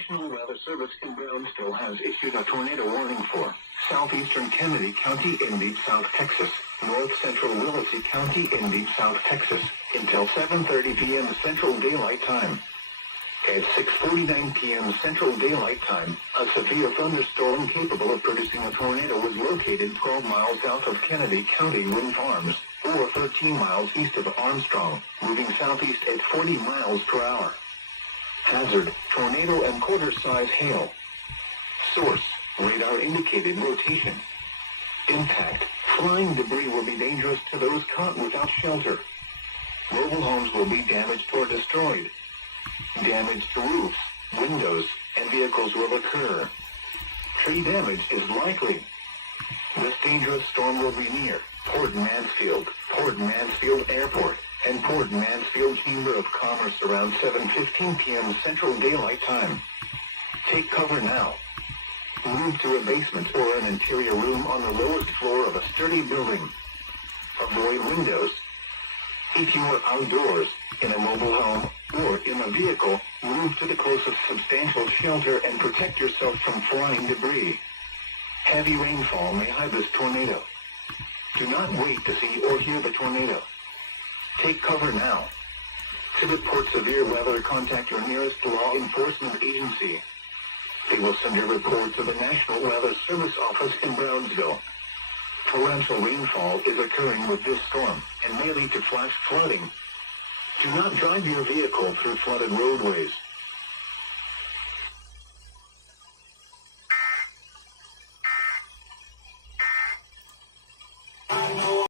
National Weather Service in Brownsville has issued a tornado warning for southeastern Kennedy County in deep South Texas, north central Willacy County in deep South Texas, until 7:30 p.m. Central Daylight Time. At 6:49 p.m. Central Daylight Time, a severe thunderstorm capable of producing a tornado was located 12 miles south of Kennedy County Wind Farms, or 13 miles east of Armstrong, moving southeast at 40 miles per hour. Hazard, tornado and quarter-size hail. Source, radar indicated rotation. Impact, flying debris will be dangerous to those caught without shelter. Mobile homes will be damaged or destroyed. Damage to roofs, windows, and vehicles will occur. Tree damage is likely. This dangerous storm will be near Port Mansfield Airport, and Port Mansfield Chamber of Commerce around 7:15 p.m. Central Daylight Time. Take cover now. Move to a basement or an interior room on the lowest floor of a sturdy building. Avoid windows. If you are outdoors, in a mobile home, or in a vehicle, move to the closest substantial shelter and protect yourself from flying debris. Heavy rainfall may hide this tornado. Do not wait to see or hear the tornado. Take cover now. To report severe weather, contact your nearest law enforcement agency. They will send your report to the National Weather Service office in Brownsville. Torrential rainfall is occurring with this storm and may lead to flash flooding. Do not drive your vehicle through flooded roadways.